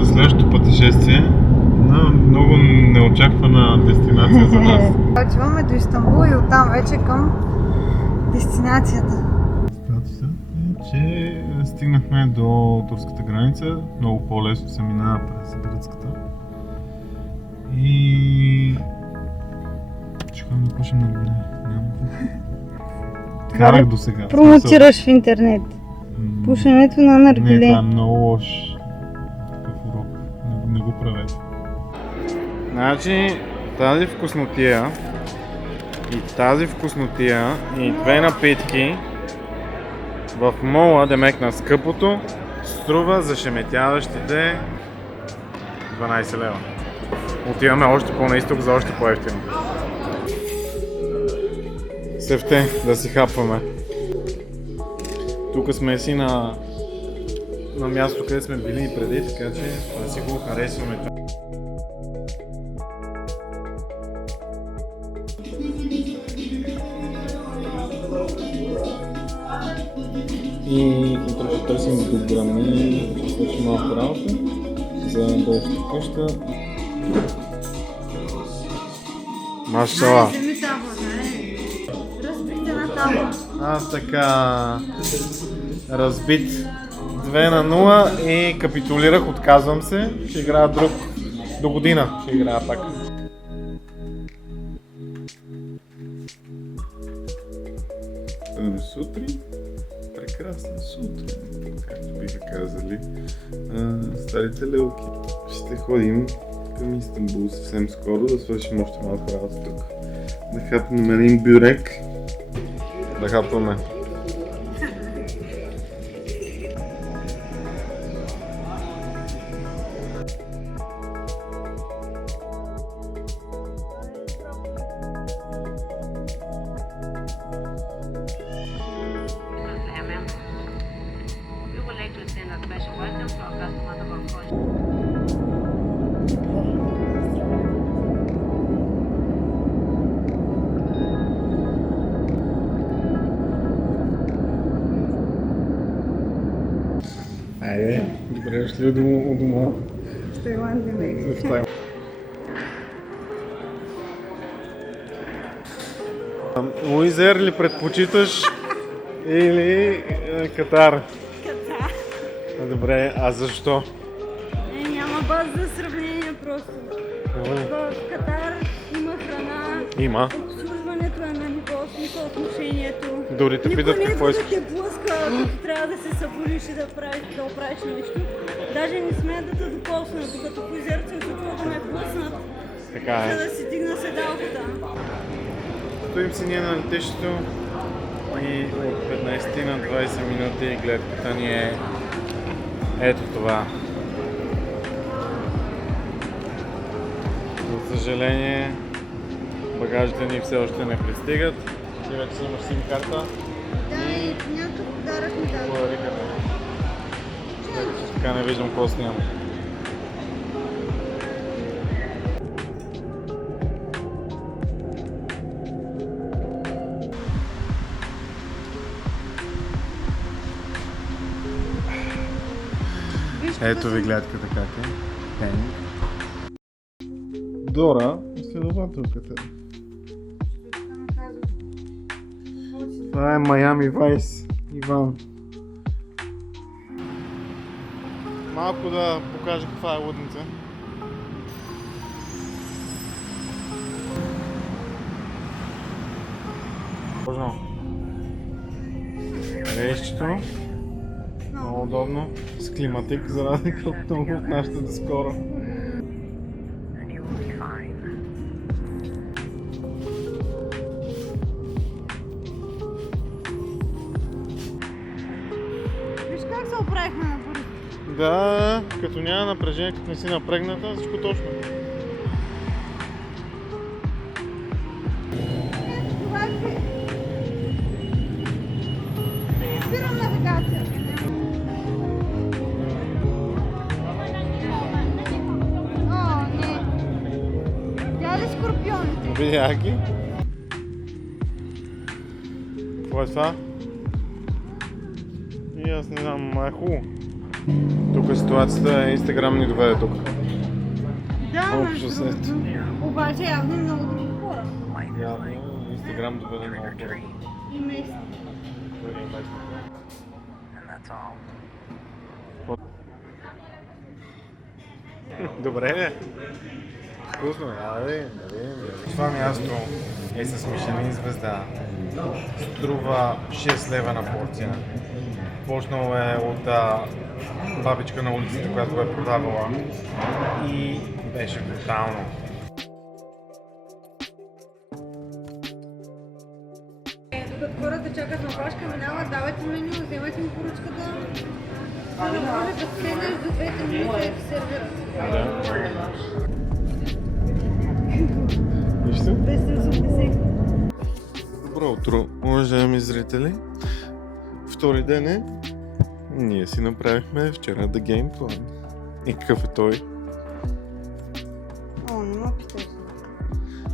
за следващото пътешествие на много неочаквана дестинация за нас. Отиваме до Истанбул и оттам вече към дестинацията. Статусът е, че стигнахме до турската граница. Много по-лесно се минава през гръцката. И... чакам да пушим на видео. Няма. Карах до сега. Промотираш в интернет. Пушенето на наргиле. Не, това е много лош такъв урок. Не го правете. Значи, тази вкуснотия и тази вкуснотия и две напитки в мола, демек на скъпото, струва зашеметяващите 12 лева. Отиваме още по-на изток за още по-евтино. Севте, да си хапваме. Тук сме си на място, къде сме били и преди, така че да си го харесваме. И утре ще търсим дограми, ще свършим малко работа за бъдещата къща. Машала! Разбихте на табла. Така, разбит 2 на 0 и капитулирах, отказвам се. Ще играя друг до година, ще играя пак. Сутрин, прекрасна сутрин, както биха казали старите лелки. Ще ходим към Истанбул съвсем скоро, да свършим още малко работа тук. Да хапнем един бюрек. Да хапваме. Айде, добре дошли у дома. В Тайланд не. В Тайланд. Луизер ли предпочиташ или Катар? Катар. Добре, а защо? Няма база за сравнение просто. В Катар има храна. Има. Обслужването е на ниво, смисъл отношението. Дори те питат какво искаш. Никой не идва да те блъска, като трябва да се събудиш и да оправиш нещо. Даже не сме да те докосна, докато по изерци се случва да ме блъснат, Така е. за да си дигна седалката. Стоим си ние на летището и от 15 на 20 минути гледката ни е ето това. За съжаление, багажите ни все още не пристигат. Ти вече си имаш сим карта. Да, и някакъв подарък ми даде. Подариката. Така не виждам какво снимам. Ето ви гледката как е. Пеник. Дора, изследователката. Това е Майами Вайс, Иван. Малко да покажа каква е лудница. Можно. Рейщето. Много удобно. С климатик, за разлика от много от нашата доскоро. Виж как се оправихме на бързо. Да, като няма напрежение, като не си напрегната, всичко точно. Това е. Спирам навигация. О, не. Дали скорпионите. Видя ги? Какво е това? И аз не знам, ма е хубаво. Тук ситуацията е Инстаграм ни доведе тук. Да, Общо между след. другото. Обаче явно и много други хора. Явно Инстаграм доведе много хора. И местни. Добре ли? Вкусно, да видим. Това място е с Мишелин звезда. Струва 6 лева на порция. Почнало е от бабичка на улицата, която го е продавала. И беше брутално. Докато хората чакат на опашка, минават, давайте меню, вземайте ми поръчката. За да може да седнеш до 2 минути да ти сервират. Вижте. 280. Добро утро, уважаеми зрители. Втори ден е. Ние си направихме вчера The Game Plan. И какъв е той? О, не ме питаш.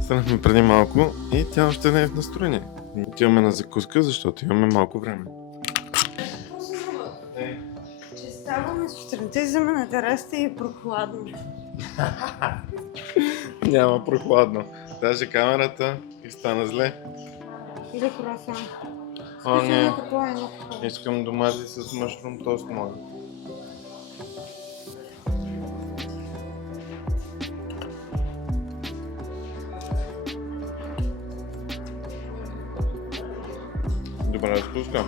Станахме преди малко и тя още не е в настроение. Отиваме на закуска, защото имаме малко време. Че ставаме сутринта и вземе на терасата и е прохладно. Няма прохладно. Даже камерата и стана зле. Или круасан. О, не. Такова е едно такова. Искам домати с мъшрум тост, моля. Добра закуска.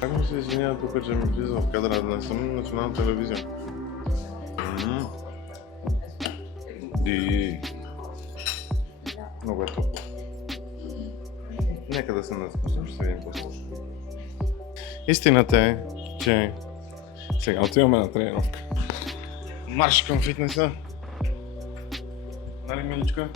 Как ми се извинява тук, че ми влиза в кадра, да не съм на национална телевизия. И много е топло. Нека да се наспусим, ще се видим после. Истината е, че сега отиваме на тренировка. Марш към фитнеса. Нали, миличка?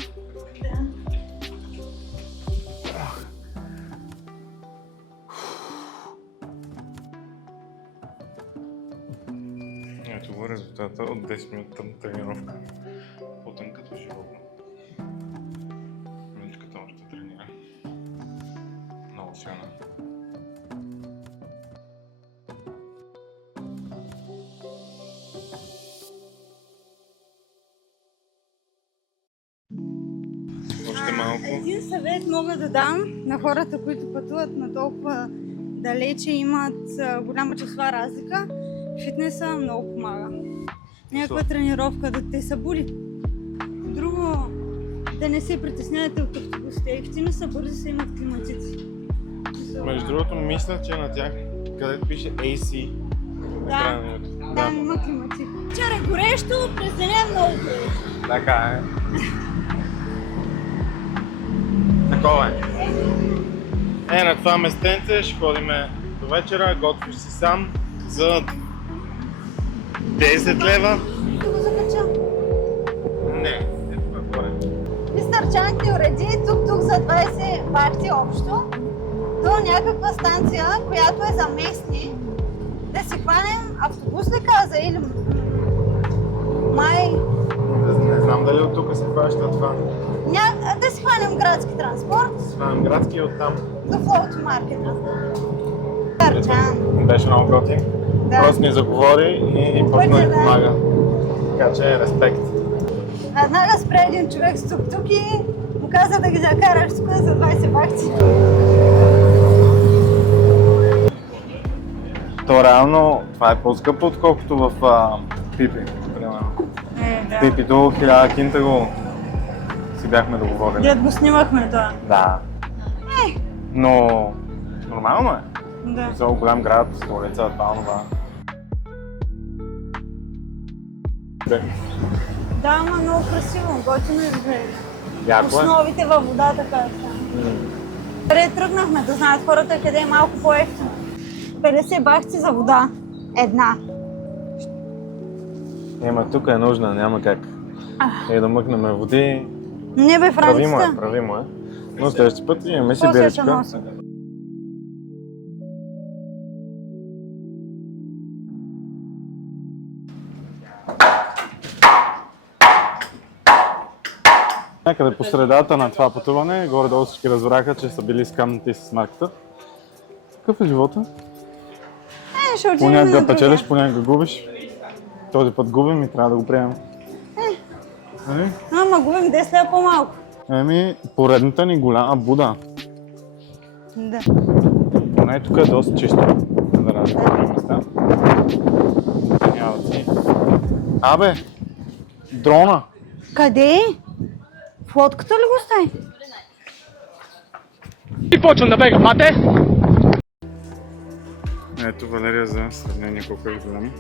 Ето го резултата от 10-минутната тренировка. Потън като животно. Миличката още тренира. Много силна. Още малко. Един съвет мога да дам на хората, които пътуват на толкова далече, имат голяма часова разлика. Фитнеса много помага. Някаква тренировка да те събуди. Друго, да не се притеснявате от автобусите. Ефтино са, бързи са, имат климатици. Между другото, мисля, че на тях, където пише AC, Да, там има климатик. Вчера е горещо, през деня е много горещо. Така е. Такова е. На това местенце ще ходиме до вечера, готвиш си сам за 10 лева. Ще го закача. Не, е тук горе. Мистер Чанг ни уреди тук за 20 бахти общо до някаква станция, която е за местни. Да си хванем автобус ли каза или май... Не знам дали от тук се хваща това. Да си хванем градски транспорт Сванем градски оттам. до флоут маркета. Тарчан. Беше много готин. Да. Просто ни заговори и почна да помага. Така че респект. Веднага спре един човек с тук-тук и му каза да ги закараш тук за 20 бахти. То реално това е по-скъпо, отколкото в Пипи. Да. Пипито 1000 кинта го си бяхме договорили. Дед го снимахме това. Да. Но нормално е. Да. За голям град, столица, това. Да, ама много красиво, готино изглежда. Яко е. Основите във водата, така. Къде тръгнахме, да знаят хората къде е малко по-ефтино. 50 бахти за вода. Една. Тук е нужна, няма как. Да мъкнем води. Не бе, Францията. Правимо е. Но следващия път имаме си После ще биричка. нося. някъде по средата на това пътуване, горе-долу всички разбраха, че са били скамнати с марката. Какъв е живота? Ще отидем Понякога на печелиш, другия. понякога губиш. Този път губим и трябва да го приемем. Нали? Ама губим 10 лева по-малко. Еми, поредната ни голяма Буда. Да. Поне тук е доста чисто, за разлика от други места. Няма да си. Абе, дрона! Къде? В лодката ли го остави? И почвам да бегам, мате! Ето Валерия за сравнение колко е голям.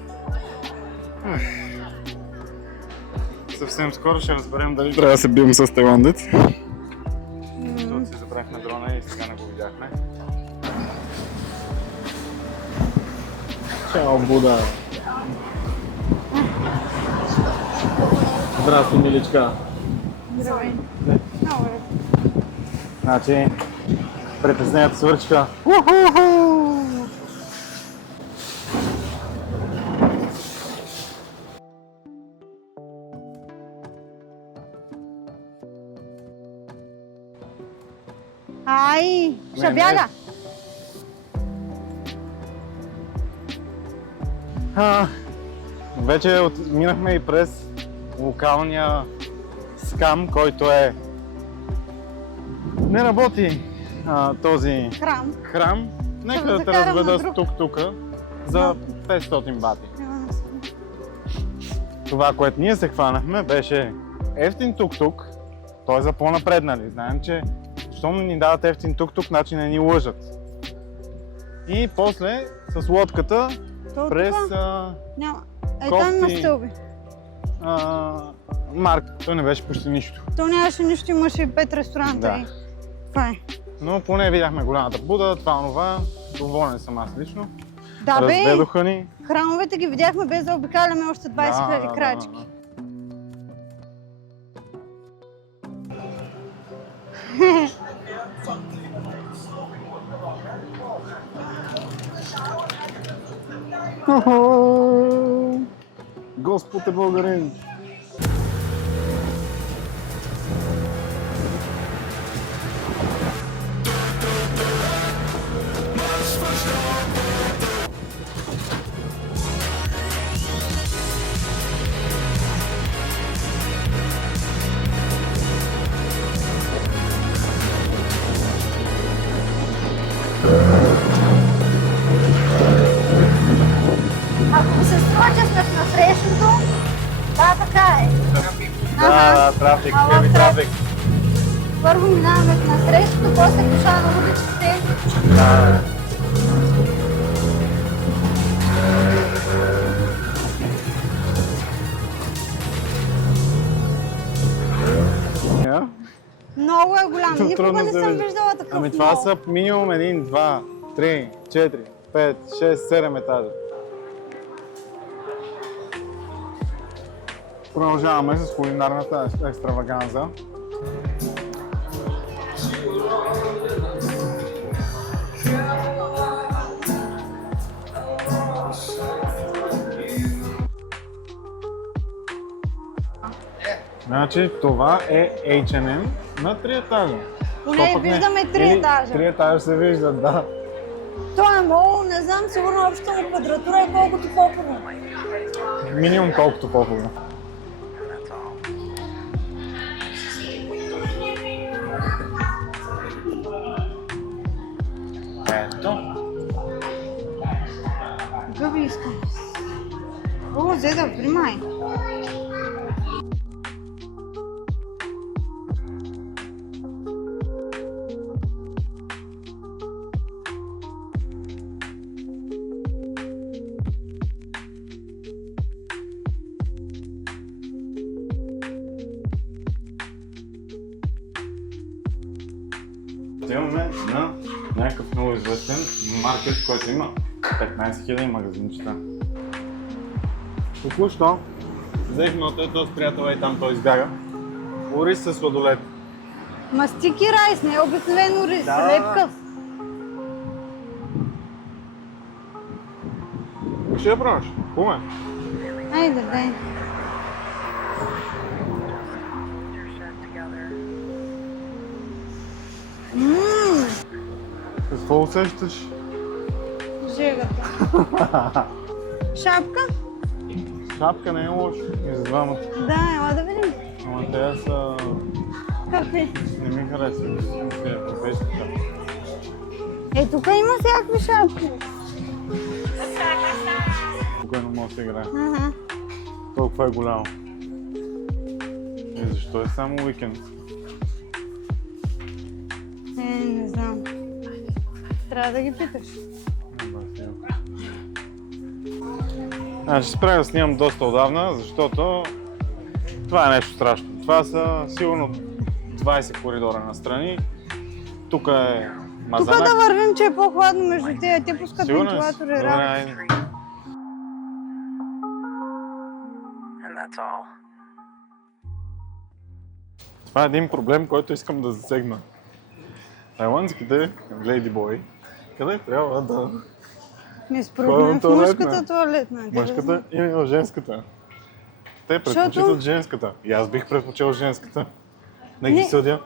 Съвсем скоро ще разберем дали трябва да се бием с тайландец. Защото си забрахме дрона и сега не го видяхме. Чао, Буда! Здрасти, миличка! Здравей. Много е. Значи, притеснението свършка. Ай, ще Не, бяга. Вече минахме и през локалния скам, който е... Не работи този Храм. храм. Нека Ще да те закарам разведа на с друг. тук-тука за 500 бати. Това, което ние се хванахме, беше ефтин тук-тук. Той е за по-напреднали. Знаем, че щом ни дават ефтин тук-тук, значи не ни лъжат. И после с лодката То през тук няма. Е, там има кофти. стълби. Марк, той не беше почти нищо. То нямаше нищо, имаше и 5 ресторанта. Да. И... Това е. Но поне видяхме голямата Буда, това. Доволен съм аз лично. Да бе, Разведоха ни. храмовете ги видяхме без да обикаляме още 20 000 крачки. Господ е българин! Ако се струва, че сме в насрещното, да, така е. Да, трафик, Ала хеви трафик. Първо минаваме в насрещното, после коша на улиците. Да. Много е голям. Никога Трудно не се съм вижда. виждала такъв Ами това мол. са минимум 1, 2, 3, 4, 5, 6, 7 етажа. Продължаваме с кулинарната екстраваганза. Значи това е H&M на 3 етажа. Поне Що пък не? виждаме 3 Или етажа. 3 етажа се виждат, да. Това е мол, не знам, сигурно общата му квадратура е колкото по-хубаво. Минимум колкото по-хубаво. Ето. Гъби искам. О, Зеда, примай. Отиваме на някакъв много известен маркет, който има 15 000 магазинчета. Току-що взех мотото с приятела и там той избяга. Ориз със сладолед. Мастики райс, не е обикновено рис, Да. лепкав. Ще я пробваш? Хубаво е. Айде, дай. Какво усещаш? Жегата. Шапка? Шапка не е лошо и за двамата. Да, ела да видим. Ама те са... Какви? Не ми харесват. Те европейски шапки. Е, тук има всякакви шапки. Спокойно може да се играе. Ага. Толкова е голямо. И защо е само уикенд? Не знам. Трябва да ги питаш. Ще се правя да снимам доста отдавна, защото това е нещо страшно. Това са сигурно 20 коридора настрани. Тук е Тук Мазанак. да вървим, че е по-хладно между тия. Те пускат Сигурно ли си? вентилатори. Добре, Работа. айде. And that's all. Това е един проблем, който искам да засегна. Тайландските лейдибой, къде трябва да... Не според мен в Туалетна. мъжката туалетна. Мъжката и в женската. Те предпочитат женската. И аз бих предпочел женската. Не ги Не. съдя.